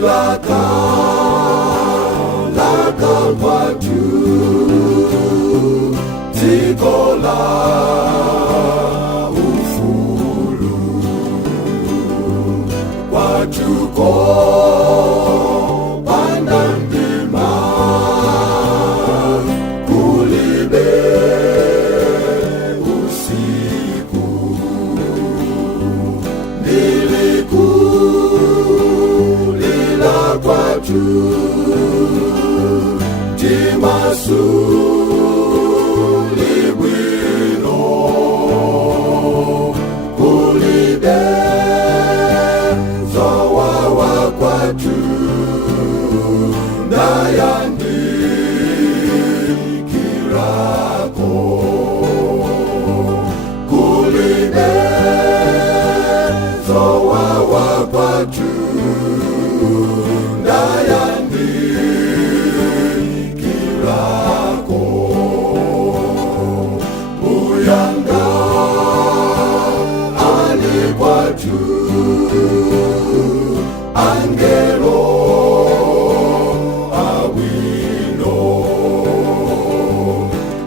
Laka watu tikola ufulu watuko pandandima kulibe usiku nilikulila kwatu Timasuli bwino kulibe zowawa kwatu ndayandikirako kulibe zowawa kwatu Uyanga alikwatu angelo awino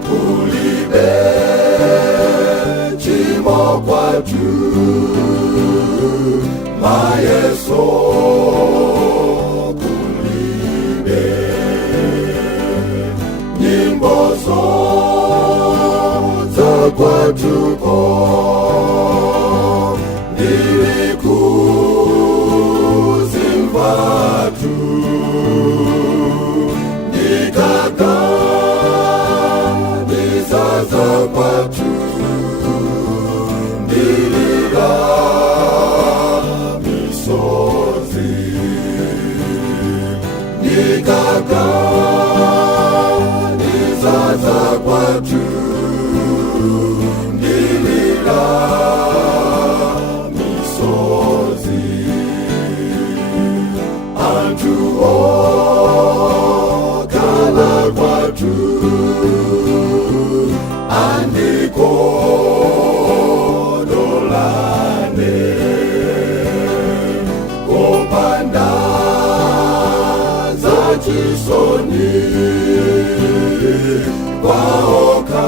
kulibe chimo kwatu mayeso kulibe nyimbozo kwatuko nilikuzimvatu nikaka nizaza kwatu nilila misozi nikaka nizaza kwatu nilila misozi antuo kala kwatu andiko dolane kopanda za chisoni kwaoka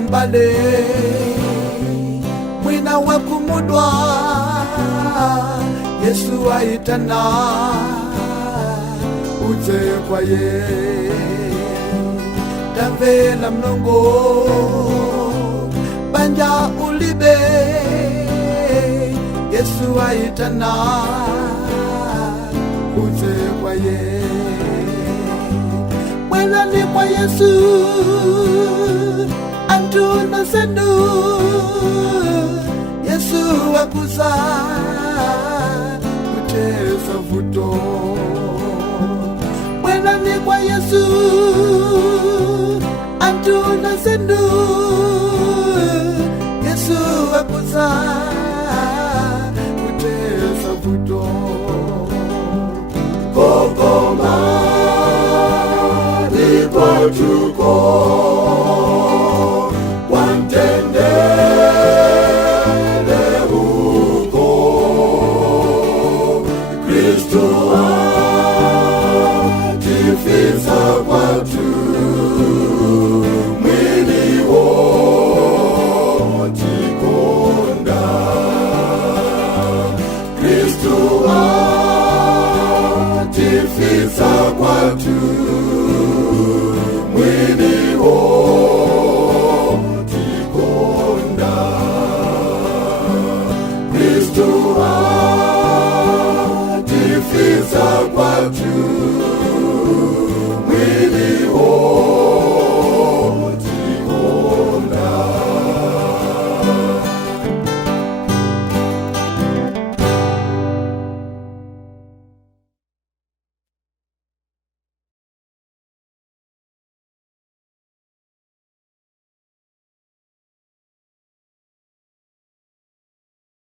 Mbale mwina wakumudwa Yesu aitana uze kwa ye Davela mlongo banja ulibe Yesu aitana uze kwa ye mwina ni kwa Yesu Antuna sendu Yesu akuza utesa vuto Mwena ni kwa Yesu Antuna sendu Yesu akuza utesa vuto Kokoma ni kwa tuko Kristo atifisa kwatu